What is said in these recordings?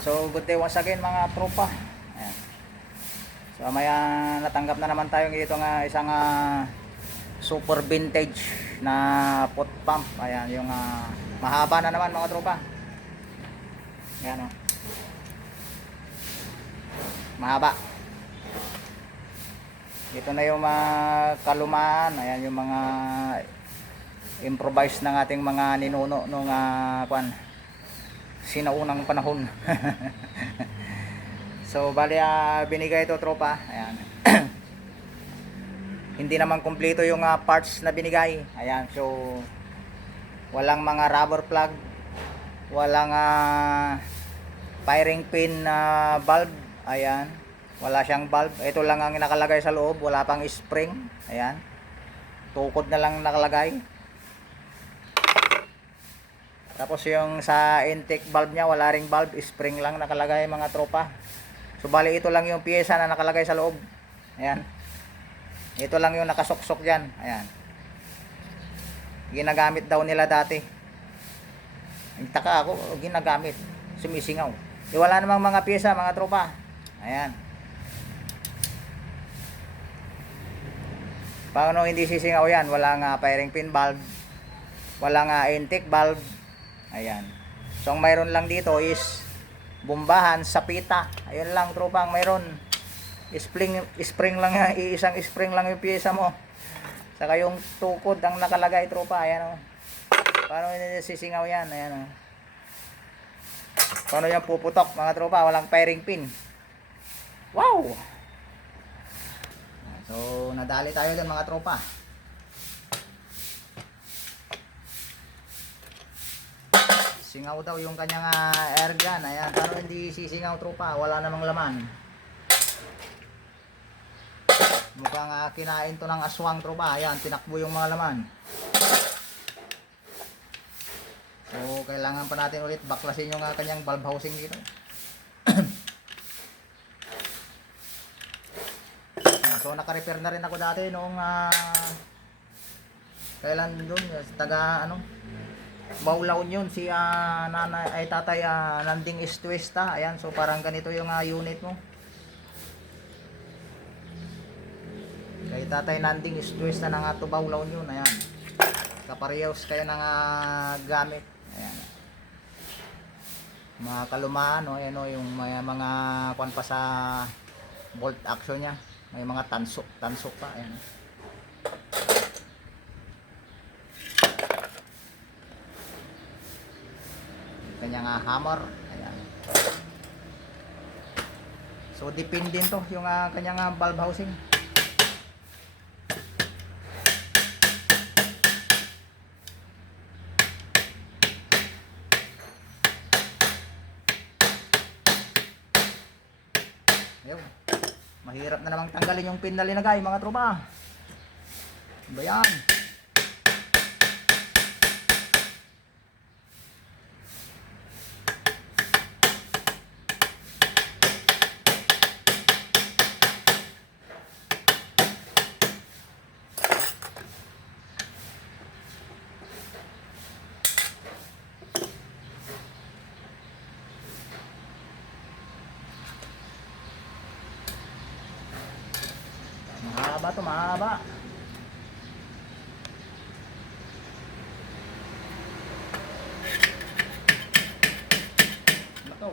So good day once again mga tropa. Ayan. So may natanggap na naman tayo dito nga isang super vintage na pot pump. Ayan yung mahaba na naman mga tropa. Ayan o. Mahaba. Ito na yung mga kalumaan. Ayan yung mga improvise ng ating mga ninuno nung sinaunang panahon. So bali binigay ito tropa. Ayan. Hindi naman kumpleto yung parts na binigay. Ayan, so walang mga rubber plug, walang firing pin valve. Ayan, wala siyang valve. Ito lang ang nakalagay sa loob, wala pang spring. Ayan, tukod na lang nakalagay. Tapos yung sa intake valve niya, wala ring valve, spring lang nakalagay mga tropa. So bali ito lang yung piyesa na nakalagay sa loob. Ayan. Ito lang yung nakasuksok diyan. Ayan. Ginagamit daw nila dati. Nagtaka ako, ginagamit. Sumisingaw. Wala namang mga piyesa mga tropa. Ayan. Paano hindi sisingaw yan? Wala nga firing pin valve. Wala nga intake valve. Ayan. So ang mayroon lang dito is bombahan sa pita. Ayun lang tropang mayroon. Spring lang, isang spring lang yung piyesa mo. Saka yung tukod ang nakalagay tropa. Ayan o. Paano hindi sisingaw yan? Ayan o. Paano yan puputok mga tropa? Walang firing pin. Wow! So nadali tayo dyan mga tropa. Singaw daw yung kanyang air gun. Ayan, paano hindi sisingaw tropa? Wala namang laman. Mukhang kinain to ng aswang tropa. Ayan, tinakbo yung mga laman. So kailangan pa natin ulit baklasin yung kanyang valve housing dito. Ayan, so naka-repair na rin ako dati noong kailan doon taga Baulaon yun si nanay ay tatay Nanding Estuesta. Ayan, so parang ganito yung unit mo. Kay tatay Nanding Estuesta na nga to Baulaon yun. Ayan, kaparehas kayo ng gamit. Ayan, mga kalumaan ayan yung may mga kwan pa sa bolt action nya, may mga tansok pa. Ayan, kanyang hammer. Ayan. So depende to yung kanyang valve housing. Ayun. Mahirap na namang tanggalin yung pin na linagay mga tropa. Ba yan? Mahaba to, mahaba. Ito.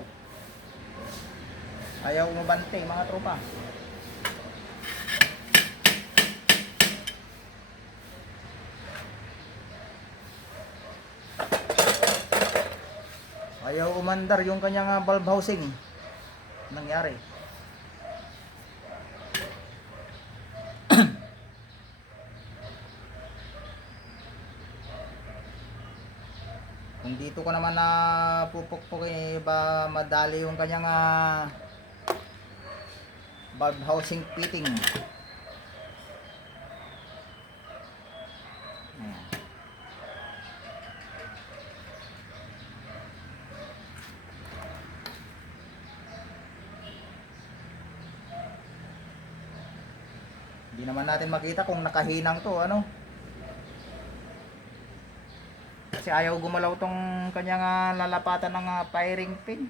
Ayaw umabante mga tropa. Ayaw umandar yung kanyang valve housing. Nangyari. Kung dito ko naman na pupukpok ba madali yung kanyang valve housing fitting. Ayan. Hindi naman natin makita kung nakahinang to kasi ayaw gumalaw tong kanyang lalapatan ng firing pin.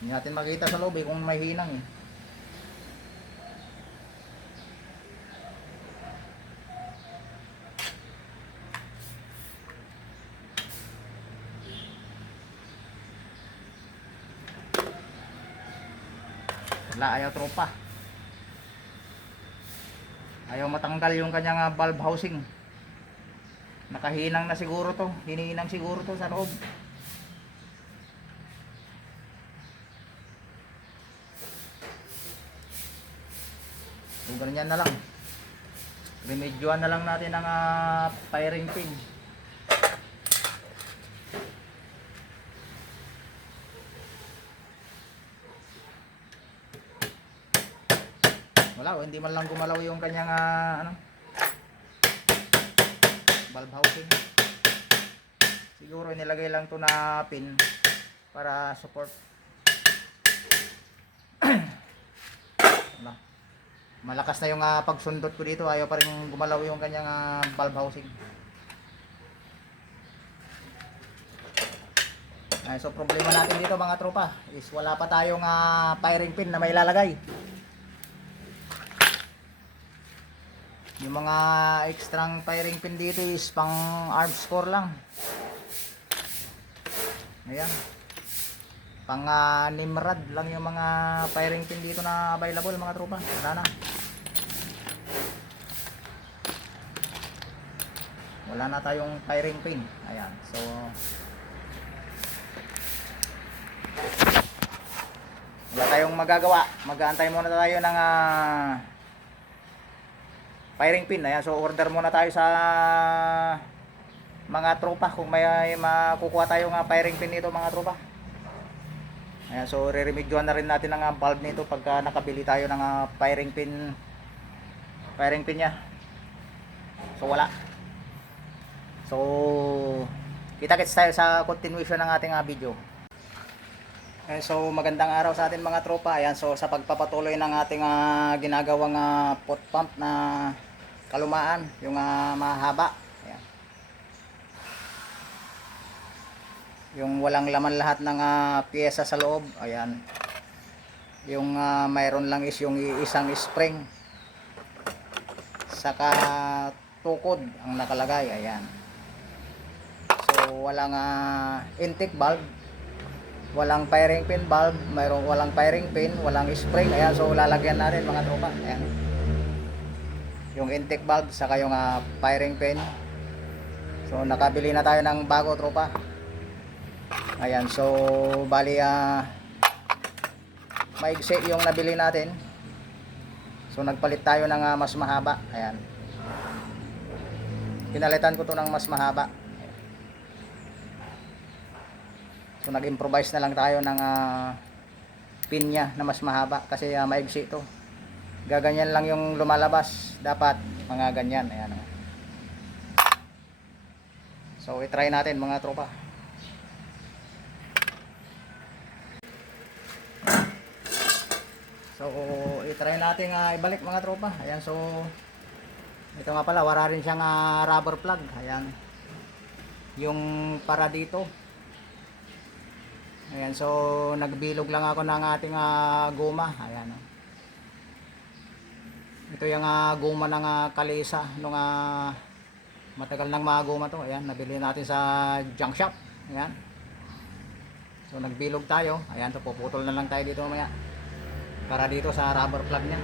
Hindi natin makita sa loob kung may hinang eh. Wala, ayaw tropa. Ayaw matanggal yung kanyang valve housing. Nakahinang na siguro to. Hinihinang siguro to sa loob. So ganyan na lang. Remedyohan na lang natin ang firing pin. Wala, hindi man lang gumalaw yung kanyang valve housing. Siguro nilagay lang to na pin para support. Wala. Malakas na yung pagsundot ko dito, ayaw pa rin gumalaw yung kanyang valve housing. So problema natin dito mga tropa is wala pa tayong firing pin na may lalagay. Yung mga extrang firing pin dito is pang arms core lang. Ayan. Pang Nimrod lang yung mga firing pin dito na available mga tropa. Wala na. Wala na tayong firing pin. Ayan. So wala tayong magagawa. Mag-aantay muna tayo ng firing pin. Ayan, so order muna tayo sa mga tropa kung may makukuha tayo firing pin nito mga tropa. Ayan, so re-remedyohan na rin natin ang valve nito pagka nakabili tayo ng firing pin nya. So wala. So kita-kits tayo sa continuation ng ating video. Ayan, so magandang araw sa atin mga tropa. Ayan, so sa pagpapatuloy ng ating ginagawang pot pump na kalumaan, yung mahaba. Ayan. Yung walang laman lahat ng piyesa sa loob. Ayan. Yung mayroon lang is yung isang spring saka tukod ang nakalagay. Ayan. So walang intake valve, walang firing pin valve, walang firing pin, walang spring. Ayan, so lalagyan natin mga tropa. Ayan. Yung intake valve saka yung firing pin. So nakabili na tayo ng bago tropa. Ayan, so bali maigsi yung nabili natin. So nagpalit tayo ng mas mahaba. Ayan. Pinalitan ko to ng mas mahaba. So nag-improvise na lang tayo ng pin nya na mas mahaba kasi maigsi ito. Gaganyan lang yung lumalabas, dapat mga ganyan. Ayan. So i-try natin mga tropa. So i-try natin ibalik mga tropa. Ayan, so ito nga pala, wala rin siyang rubber plug. Ayan. Yung para dito. Ayan, so nagbilog lang ako ng ating goma. Ayan. Ito yung goma ng Kalesa nung matagal nang mga goma to. Ayan, nabili natin sa junk shop. Ayan. So nagbilog tayo. Ayan, so puputol na lang tayo dito mamaya. Para dito sa rubber plug niya.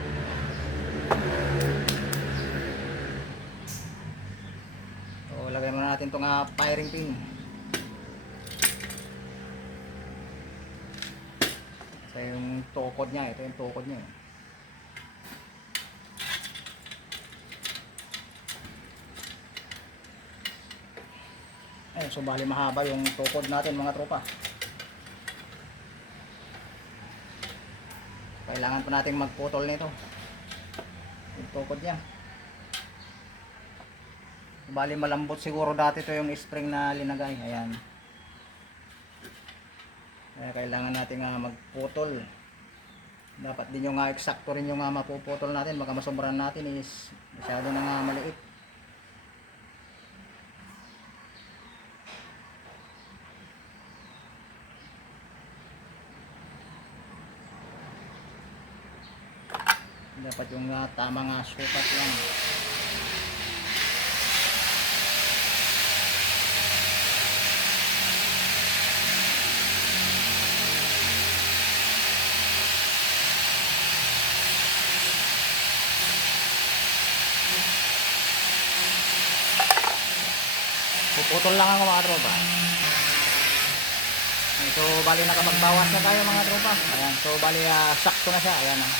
So lagay muna natin tong firing pin. So yung tukod niya, ito yung tukod niya. Ayun, so bali mahaba yung tukod natin mga tropa. Kailangan pa nating magputol nito. Yung tukod niya. Bali malambot siguro dati to yung spring na linagay. Ayan. Kaya kailangan nating magputol. Dapat din yung eksakto rin yung mapuputol natin. Baka masobrahan natin is masyado na maliit. Dapat yung tamang sukat lang. Puputol lang ako mga tropa. So bali nakapagbawas na tayo mga tropa. Ayan, so bali sakto na siya. Ayan ah.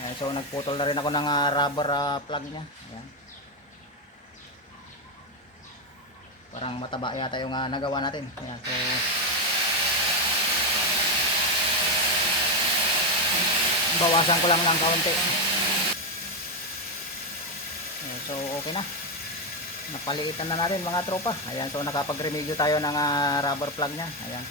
Ayan, so nagputol na rin ako ng rubber plug niya. Ayan. Parang mataba yata yung nagawa natin. Ayan, so bawasan ko lang ng kaunti. Ayan, so okay na. Napaliitan na natin mga tropa. Ayan, so nakapag-remedyo tayo ng rubber plug nya. Ayan.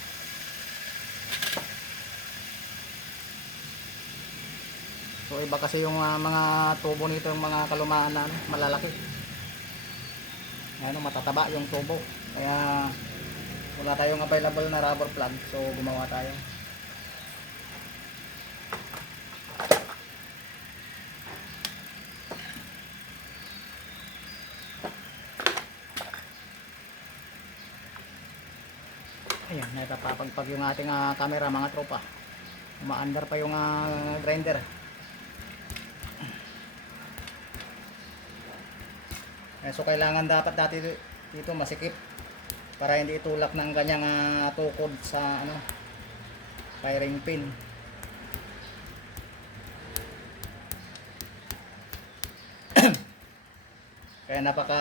So iba kasi yung mga tubo nito, yung mga kalumaan na malalaki. Ayan, matataba yung tubo. Kaya wala tayong available na rubber plug. So gumawa tayo. Ayan, napapagpag yung ating camera mga tropa. Umaandar pa yung grinder. Ayan, so kailangan dapat dati dito masikip para hindi itulak ng kanyang tukod sa firing pin. Kaya napaka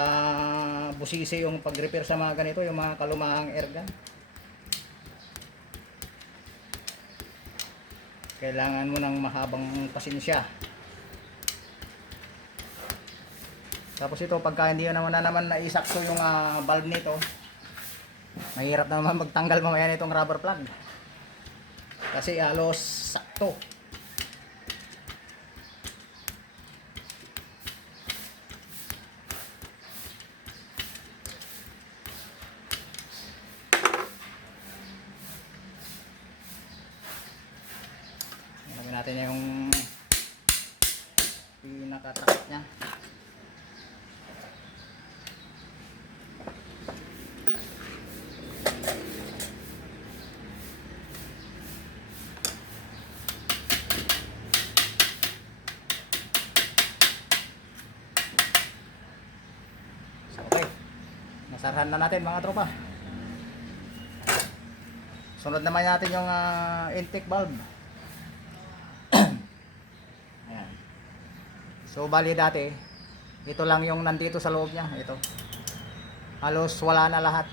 busisi yung pag-repair sa mga ganito, yung mga kalumaang airgun. Kailangan mo ng mahabang pasensya. Tapos ito, pagka hindi naman naisakto yung valve nito, mahirap naman magtanggal mamaya nitong rubber plug. Kasi halos sakto. Ilagay natin yung pinaka-track nya. Okay, nasarahan na natin mga tropa. Sunod naman natin yung intake valve. Ayan. So bali dati ito lang yung nandito sa loob nya. Ito halos wala na lahat.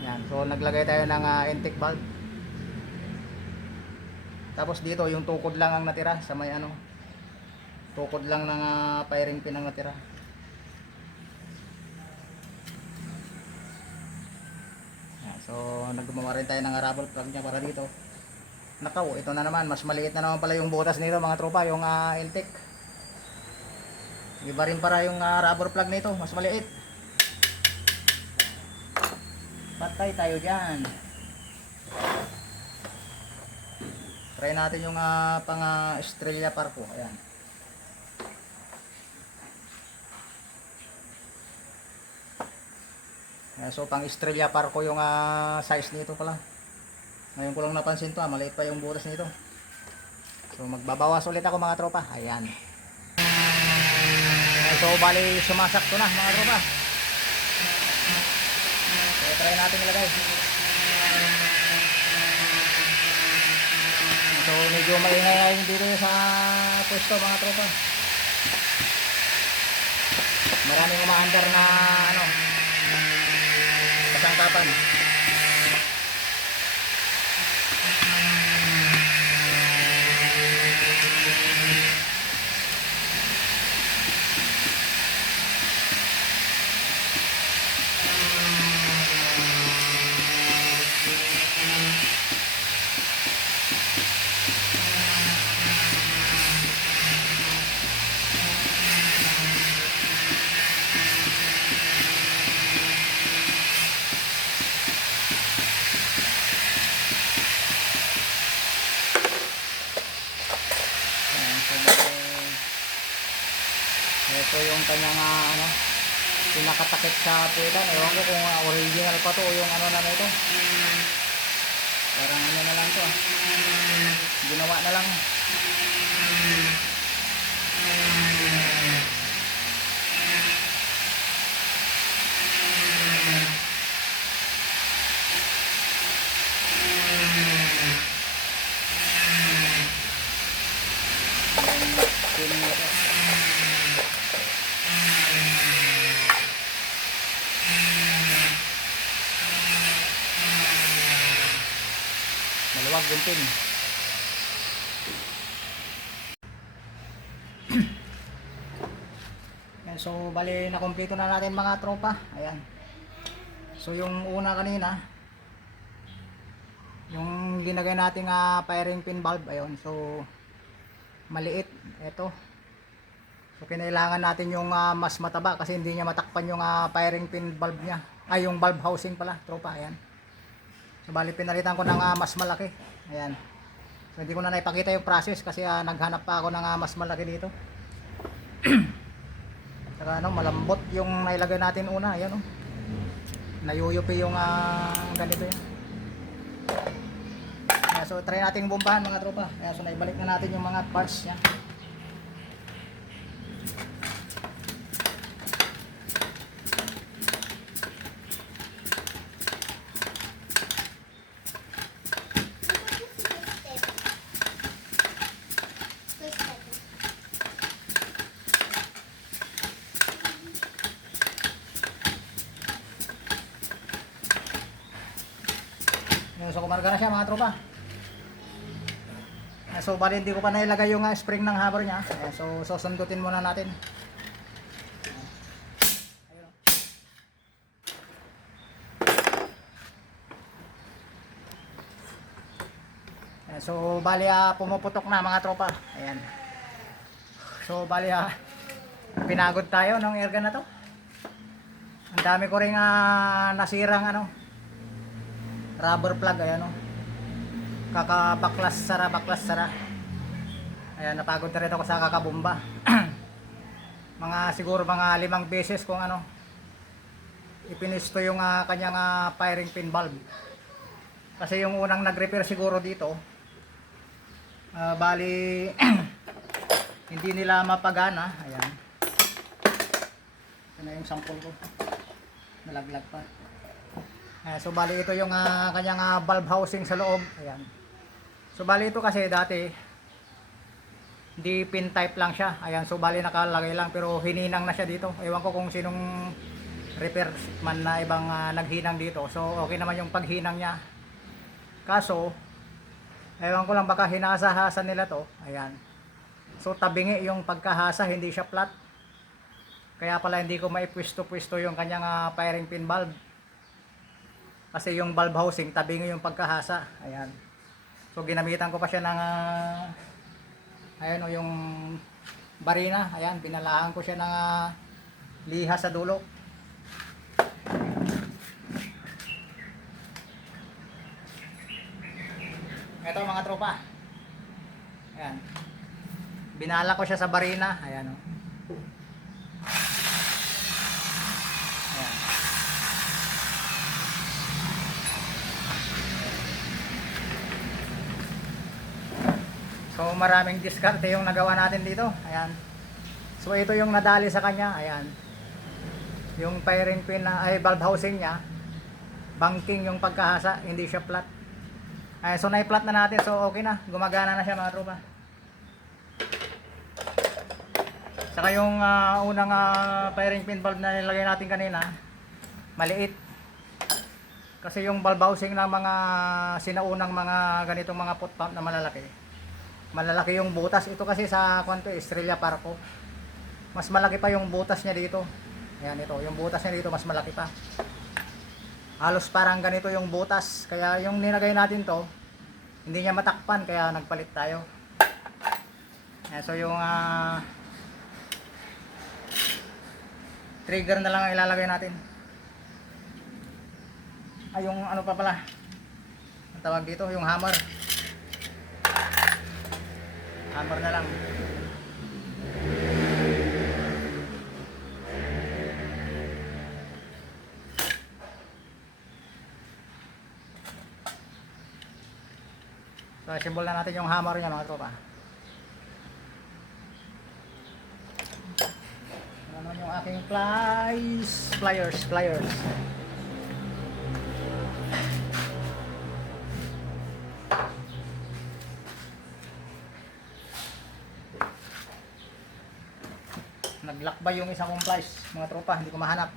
Ayan. So naglagay tayo ng intake valve. Tapos dito yung tukod lang ang natira sa may tukod lang ng firing pin ang natira. So naggumawa rin tayo ng rubber plug nya para dito. Nakaw, ito na naman, mas maliit na naman pala yung butas nito mga tropa, yung intake. Iba rin para yung rubber plug nito, mas maliit. Patay tayo dyan. Try natin yung pang Estrella Parco. Ayan. So pang Estrella Parco yung size nito pala. Ngayon ko lang napansin to, maliit pa yung butas nito. So magbabawas ulit ako mga tropa. Ayan. So bali sumasakto na mga tropa. So try natin ilagay. So medyo maingay ngayon dito sa pwesto mga tropa. Maraming umaandar na kasangkapan. kanyang ano, pinakatakip sa puwitan. Ewan ko kung original pa to o yung ano na nito. Parang ano na lang to ginawa na lang. Maluwag yung pin. Yan, so bali na kumpleto na natin mga tropa. Ayan. So yung una kanina, yung ginagay nating firing pin valve, ayun. So maliit ito. So kinailangan natin yung mas mataba kasi hindi niya matakpan yung firing pin valve niya. Ay, yung valve housing pala, tropa. Ayan. So bali pinalitan ko ng mas malaki. Ayan. So hindi ko na naipakita yung process kasi naghanap pa ako ng mas malaki dito. Saka ano, malambot yung nailagay natin una. Ayan oh. Nayuyupi yung ganito yan. Ayan, so try nating bombahan mga tropa. Ayan, so naibalik na natin yung mga parts niya. So kumarga na siya mga tropa. So bali hindi ko pa nailagay yung spring ng hammer niya. So susundutin muna natin. So bali pumuputok na mga tropa. Ayan. So bali pinagod tayo ng airgun na to. Ang dami ko ring nasirang ano, rubber plug. Ayan o. Kakabaklas sara. Ayan, napagod na rin ako sa kakabomba. Siguro mga 5 beses kung ano, ipinisto yung kanyang firing pin valve. Kasi yung unang nag-repair siguro dito, bali hindi nila mapagana. Ayan. Ito na yung sample ko. Nalaglag pa. So bali ito yung kanyang valve housing sa loob. Ayan. So bali ito kasi dati hindi pin type lang siya. Ayan, so bali nakalagay lang pero hininang na siya dito. Ewan ko kung sinong repair man na ibang naghinang dito. So okay naman yung paghinang niya. Kaso ewan ko lang baka hinasa-hasa nila to. Ayan. So tabingi yung pagkahasa, hindi siya flat. Kaya pala hindi ko maipwisto-pwisto yung kanyang firing pin valve. Kasi yung valve housing tabingi yung pagkahasa. Ayan. So ginamitan ko pa siya ng ayan o yung barina. Ayan, binalaan ko siya ng liha sa dulo. Ito mga tropa. Ayan. Binala ko siya sa barina. Ayan o. Ayan. So maraming diskarte yung nagawa natin dito. Ayan. So ito yung nadali sa kanya. Ayan. Yung firing pin ay valve housing niya, banking yung pagkahasa, hindi siya flat. Ayan, so na-flat na natin. So okay na. Gumagana na siya mga tropa. Saka yung unang firing pin valve na nilagay natin kanina, maliit. Kasi yung valve housing ng mga sinaunang mga ganitong mga foot pump na malalaki yung butas. Ito kasi sa Estrella Parco, mas malaki pa yung butas niya dito. Ayan, ito yung butas niya dito mas malaki pa, halos parang ganito yung butas. Kaya yung nilagay natin to hindi niya matakpan, kaya nagpalit tayo. Ayan, so yung trigger na lang ang ilalagay natin. Ay, yung ano pa pala ang tawag dito, yung hammer na lang. So, assemble na natin yung hammer niya mga tropa. Ano naman yung aking pliers. Naglakbay yung isang kong pliers mga tropa, hindi ko mahanap.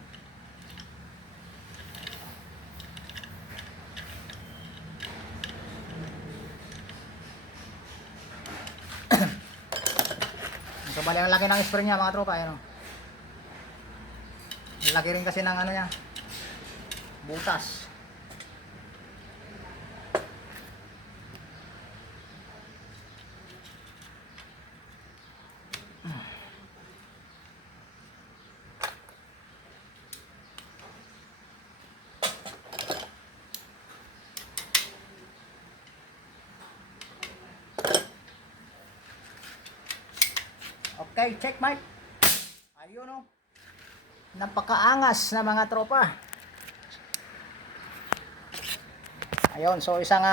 So bali ang laki ng spring niya mga tropa, ayan o. Ang laki rin kasi ng ano niya, butas. Okay, check mic. Ayun o. Napakaangas na mga tropa. Ayun, so isang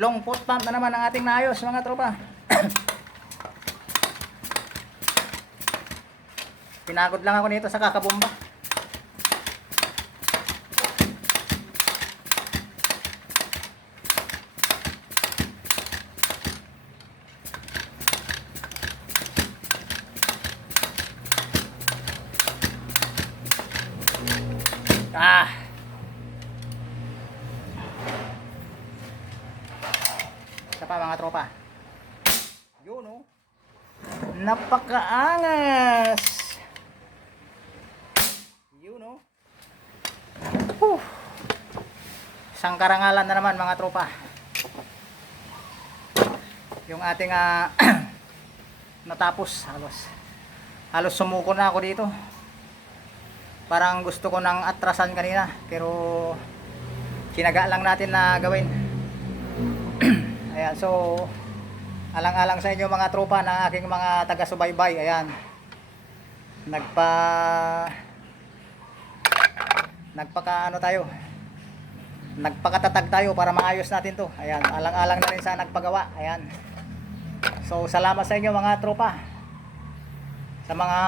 long foot pump na naman ang ating naayos mga tropa. Pinagod lang ako nito sa kakabomba. Isa pa mga tropa. Yun o. Napakaangas. Yun o. Isang karangalan na naman mga tropa. Yung ating natapos halos sumuko na ako dito. Parang gusto ko nang atrasan kanina, pero sinaga lang natin na gawin. Ayan, so alang-alang sa inyo mga tropa ng aking mga taga-subaybay. Ayan, nagpakatatag tayo para maayos natin to. Ayan, alang-alang na rin sa nagpagawa. Ayan, so salamat sa inyo mga tropa, sa mga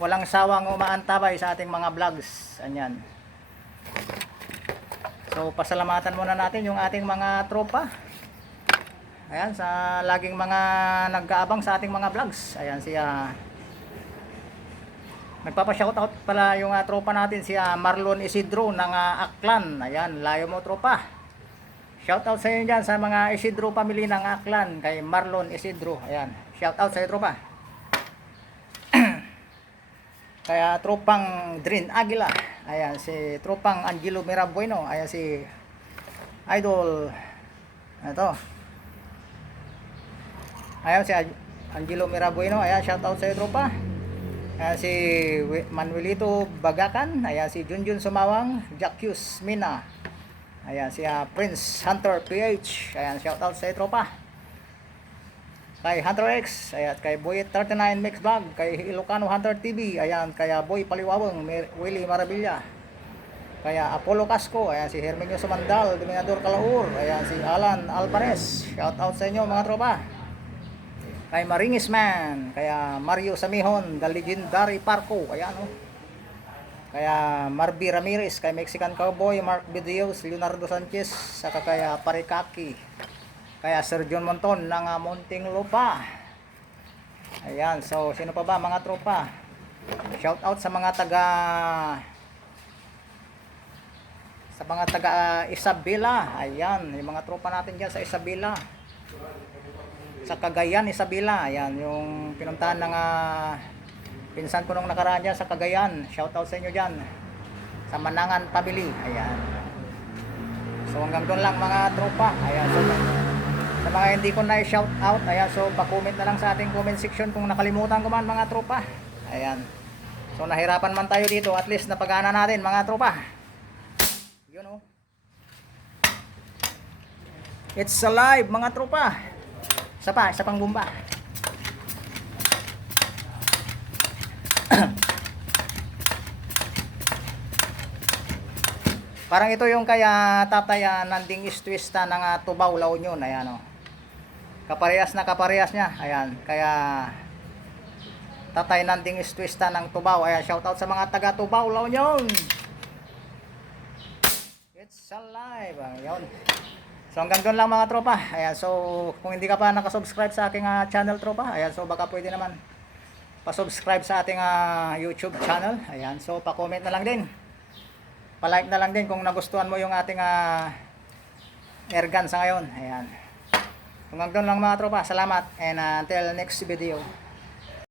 walang sawang umaantabay sa ating mga vlogs. Ayan, so pasalamatan muna natin yung ating mga tropa. Ayan, sa laging mga nag-aabang sa ating mga vlogs. Ayan, siya nagpapa-shoutout pala yung tropa natin, si Marlon Isidro ng Aklan. Ayan, layo mo tropa. Shoutout sa inyo dyan sa mga Isidro family ng Aklan, kay Marlon Isidro. Ayan, shoutout sa iyo tropa. Kaya tropang Drin Aguila. Ayan, si tropang Angelo Mirabueno. Ayan, si Idol. Ito. Ayan, si Angelo Mirabueno. Ayan, shoutout sa iyo tropa. Ayan, si Manuelito Bagakan. Ayan, si Junjun Sumawang. Jacques Mina. Ayan, si Prince Hunter PH. Ayan, shoutout sa iyo tropa. Kay Hunter X, ayan, kay Boy 39 Mix Vlog, kay Ilocano Hunter TV, ayan, kaya Boy Paliwawang, Willie Marabilla, kaya Apollo Casco, ayan, si Herminio Sumandal, Dominador Calaur, ayan, si Alan Alvarez, shout out sa inyo mga tropa. Kay Maringis Man, kaya Mario Samihon, the legendary Parco, ayan o. Kaya Marby Ramirez, kay Mexican Cowboy, Mark Videos, Leonardo Sanchez, saka kaya Parikaki, kaya Sir John Monton ng Munting Lupa. Ayan, so sino pa ba mga tropa? Shout out sa mga taga Isabela. Ayan, yung mga tropa natin diyan sa Isabela, sa Cagayan, Isabela. Ayan, yung pinuntahan ng pinsan ko nung nakaraan dyan sa Cagayan. Shout out sa inyo diyan, sa Manangan family. Ayan, so hanggang doon lang mga tropa. Ayan, so sa mga hindi ko na shout out, ayan, so pa-comment na lang sa ating comment section kung nakalimutan ko man mga tropa. Ayan, so nahirapan man tayo dito, at least napagana natin mga tropa. Yun o, it's alive mga tropa. Isa pang bomba. Parang ito yung kaya tataya nanding istwista ng Tubaw, La Union. Ayan o. Kaparehas na kaparehas niya. Ayan. Kaya tatay nanding istwista ng Tubaw. Ayan. Shoutout sa mga taga Tubaw, La Union. It's alive. Ayan. So hanggang doon lang mga tropa. Ayan. So kung hindi ka pa nakasubscribe sa aking channel tropa. Ayan. So baka pwede naman pa-subscribe sa ating YouTube channel. Ayan. So pa-comment na lang din. Pa-like na lang din kung nagustuhan mo yung ating airgun sa ngayon. Ayan. Hanggang doon lang mga tropa. Salamat and until next video.